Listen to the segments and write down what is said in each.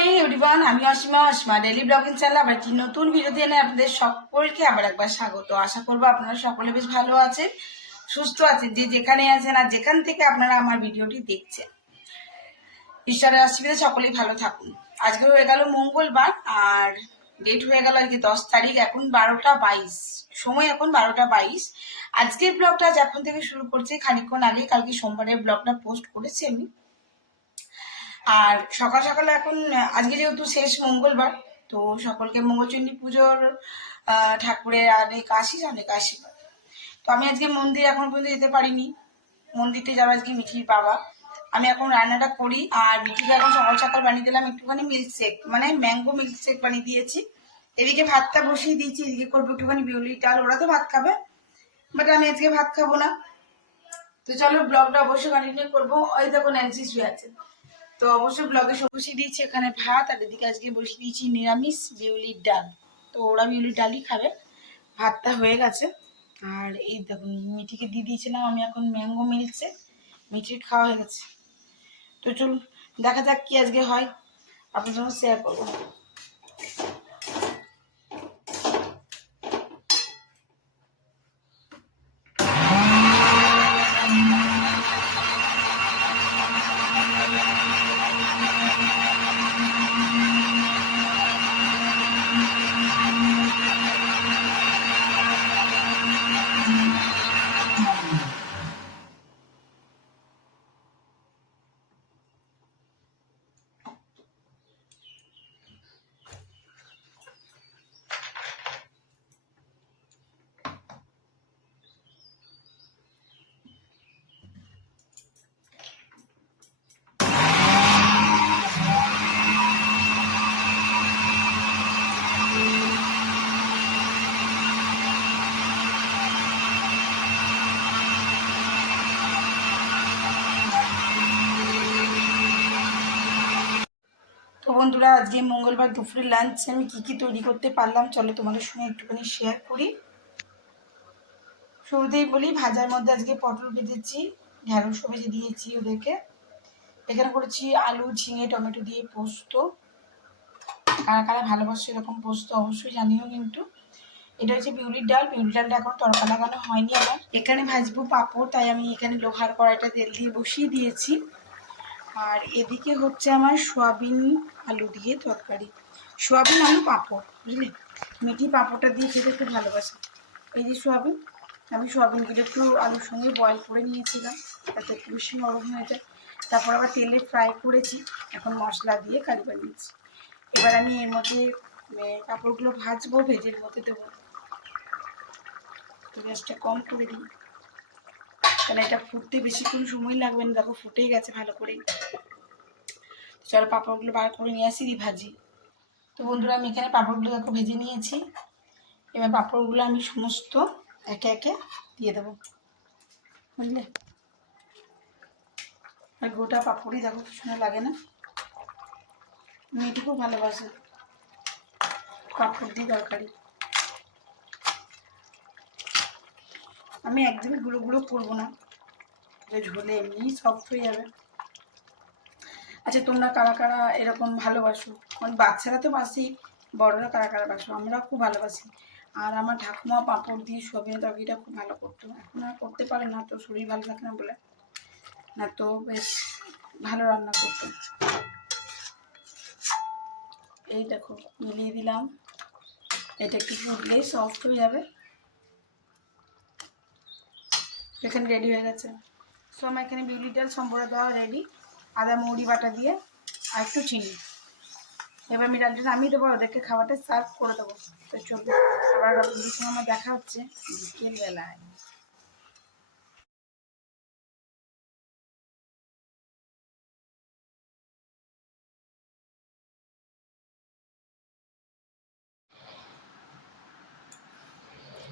Morning everyone আমি Asima Asima daily blogging channel আবার একটি নতুন ভিডিওতে এনে আপনাদের সকলকে আবার একবার স্বাগত। আশা করব আপনারা সকলে বেশ ভালো আছেন, সুস্থ আছেন, যে যেখানে আছেন আর যেখান থেকে আপনারা আমার ভিডিওটি দেখছেন। ঈশ্বরের আশীর্বাদে সকলেই ভালো থাকুন। আজকে হয়ে গেল মঙ্গলবার, আর ডেট হয়ে গেল আজকে দশ তারিখ, এখন বারোটা বাইশ। সময় এখন বারোটা বাইশ। আজকের ব্লগটা এখন থেকে শুরু করছি। খানিকক্ষণ আগে কালকে সোমবারের ব্লগটা পোস্ট করেছি আমি। আর সকাল সকাল এখন, আজকে যেহেতু শেষ মঙ্গলবার, তো সকলকে মঙ্গলচণ্ডী পুজোর ঠাকুরের অনেক আশিস অনেক আশীর্বাদ তো আমি আজকে মন্দির এখন পর্যন্ত যেতে পারিনি। মন্দিরতে যাব আজকে মিঠির বাবা। আমি এখন রান্নাটা করি আর মিঠিকে এখন সকাল সকাল বানিয়ে দিলাম, একটুখানি মিল্ক শেক মানে ম্যাঙ্গো মিল্ক শেক বানিয়ে দিয়েছি। এদিকে ভাতটা বসিয়ে দিয়েছি, এদিকে করব একটুখানি বিউলি ডাল। ওরা তো ভাত খাবে বাট আমি আজকে ভাত খাব না। তো চলো ব্লগটা অবশ্যই কন্টিনিউ করব। ওই দেখো ন্যান্সি শুয়ে আছে। তো অবশ্যই ব্লগে বসিয়ে দিয়েছি, এখানে ভাত, আর এদিকে আজকে বসিয়ে দিয়েছি নিরামিষ বিউলির ডাল। তো ওরা বিউলির ডালই খাবে। ভাতটা হয়ে গেছে। আর এই দেখুন, মিঠিকে দিয়ে দিয়েছিলাম, আমি এখন ম্যাঙ্গো মিলছে, মিঠির খাওয়া হয়ে গেছে। তো চলুন, দেখা যাক কি আজকে হয়। আপনার জন্য শেয়ার করব। বন্ধুরা, আজকে মঙ্গলবার দুপুরে লাঞ্চ আমি কি কি তৈরি করতে পারলাম? চলো তোমাদের সঙ্গে একটুখানি শেয়ার করি। শুরুতেই বলি, ভাজার মধ্যে আজকে পটল ভেজেছি, ঢ্যাঁড়সও ভেজে দিয়েছি ওদেরকে। এখানে করেছি আলু, ঝিঙে, টমেটো দিয়ে পোস্ত। কারা কারা ভালোবাসে এরকম পোস্ত অবশ্যই জানিও কিন্তু। এটা হচ্ছে বিউলির ডাল। বিউলির ডালটা এখন তরকা লাগানো হয়নি আমার। এখানে ভাজবো পাঁপড়, তাই আমি এখানে লোহার কড়াইটা তেল দিয়ে বসিয়ে দিয়েছি। আর এদিকে হচ্ছে আমার সোয়াবিন আলু দিয়ে তরকারি। সোয়াবিন আলু পাঁপড় বুঝলি? মিঠি পাঁপড়টা দিয়ে খেতে খুব ভালোবাসে। এই যে সোয়াবিন আমি সোয়াবিনগুলো একটু আলুর সঙ্গে বয়েল করে নিয়েছিলাম তাতে একটু বেশি নরম হয়ে যায়। তারপর আবার তেলে ফ্রাই করেছি এখন মশলা দিয়ে কারি বানিয়েছি। এবার আমি এর মধ্যে আহ, পাঁপড়গুলো ভাজবো ভেজের মধ্যে দেবো। গ্যাসটা কম করে দিই। তাহলে এটা ফুটতে বেশিক্ষণ সময় লাগবে না দেখো ফুটেই গেছে ভালো করে চলো পাঁপড়গুলো বার করে নিয়ে আসি ভাজি তো বন্ধুরা, আমি এখানে পাঁপড়গুলো দেখো ভেজে নিয়েছি। এবার পাঁপড়গুলো আমি সমস্ত একে একে দিয়ে দেবো। বুঝলে? আর গোটা পাঁপড়ই দেখো পিছনে লাগে না? মেয়েটি খুব ভালোবাসে পাঁপড় দিয়ে দরকারি আমি একদমই গুঁড়ো গুঁড়ো করব না। ঝোলে এমনি সফট হয়ে যাবে। আচ্ছা তোমরা কারা কারা এরকম ভালোবাসো? মানে বাচ্চারা তো বাসি, বড়রা কারা কারা বাসো? আমরাও খুব ভালোবাসি। আর আমার ঠাকুমা পাঁপড় দিয়ে সোয়াবিন তরকারিটা খুব ভালো করতো। এখন আর করতে পারে না, তো শরীর ভালো থাকে না বলে। না তো বেশ ভালো রান্না করতো। এই দেখো, মিলিয়ে দিলাম। এটা একটু ফুটলেই সফট হয়ে যাবে। এখানে রেডি হয়ে গেছে। সো, আমার এখানে বিউলি ডাল সম্বরা দেওয়া রেডি আদা মৌরি বাটা দিয়ে আর একটু চিনি। এবার আমি ডালটা দেবো, ওদেরকে খাবারটা সার্ভ করে দেবো। তো চলবে আবার রবীন্দ্রের সঙ্গে দেখা হচ্ছে বিকেলবেলায়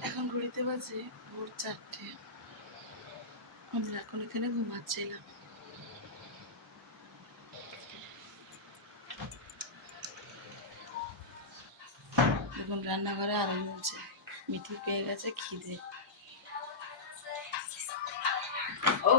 এখন ঘুরিতে বাজে ভোর চারটে। আমরা এখন এখানে ঘুমাচ্ছিলাম। দেখুন রান্নাঘরে আরাম হচ্ছে মিঠি পেয়ে গেছে খিদে। ও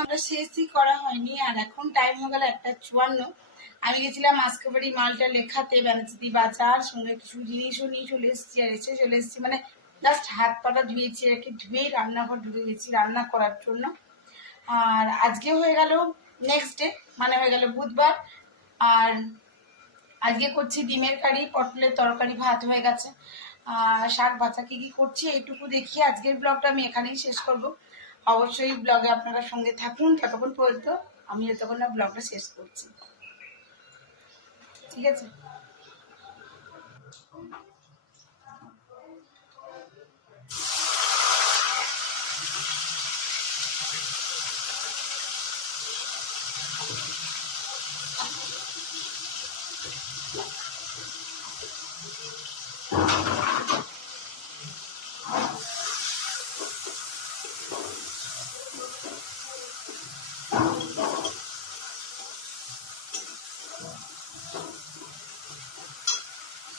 আমরা শেষই করা হয়নি, আর এখন টাইম হয়ে গেল একটা চুয়ান্ন। আমি গেছিলাম আজকেবাড়ি মালটা লেখাতে ব্যানার্জি বাজার, সঙ্গে কিছু জিনিসও নিয়ে চলে এসেছি, আর এসে চলে এসেছি মানে জাস্ট হাত পাটা ধুয়েছি, আর কি ধুয়ে রান্নাঘর ঢুকে গেছি রান্না করার জন্য। আর আজকে হয়ে গেল নেক্সট ডে মানে হয়ে গেল বুধবার। আর আজকে করছি ডিমের কারি, পটলের তরকারি, ভাত হয়ে গেছে। শাক বাচ্চা কি কি করছি, এইটুকু দেখিয়ে আজকের ব্লগটা আমি এখানেই শেষ করব। অবশ্যই ব্লগে আপনারা সঙ্গে থাকুন, ততক্ষণ পর্যন্ত আমি যতক্ষণ না ব্লগটা শেষ করছি। ঠিক আছে?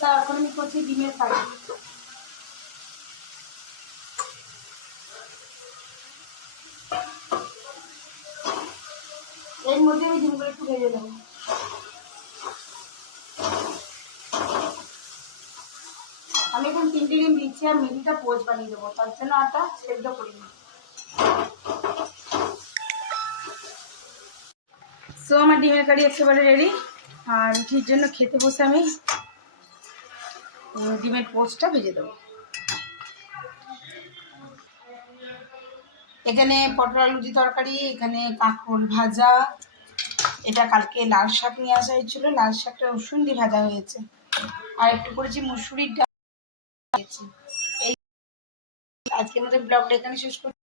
তা এখন আমি করছি, ডিমের এর মধ্যে আমি ডিমগুলো একটু ভেজে দেবো আমি এখন তিনটে ডিম দিচ্ছি আর মিডিটা পোচ বানিয়ে দেবো, তার জন্য আটা সেদ্ধ করি না সো আমার ডিমের কারি একেবারে রেডি আর রুটির জন্য খেতে বসে আমি ডিমের পোস্টটা ভেজে দেবো। এখানে পটল আলুজি তরকারি, এখানে কাঁকড় ভাজা, এটা কালকে লাল শাক নিয়ে আসা হয়েছিল, লাল শাকটা রসুন দিয়ে ভাজা হয়েছে। আর একটু করেছি মুসুরির ডাল। এই আজকের মধ্যে ব্লগটা এখানে শেষ করছি।